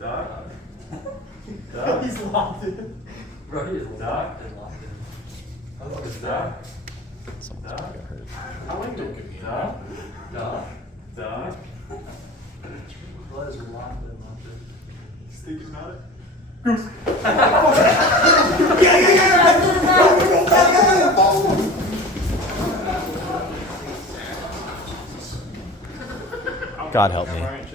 Duck. Duck. He's locked in. Bro, he is Duck. locked in. Duck. Someone Duck. got hurt. How late don't give me Duck. Duh. Duck. Blood is locked in. He's thinking about it. God help me.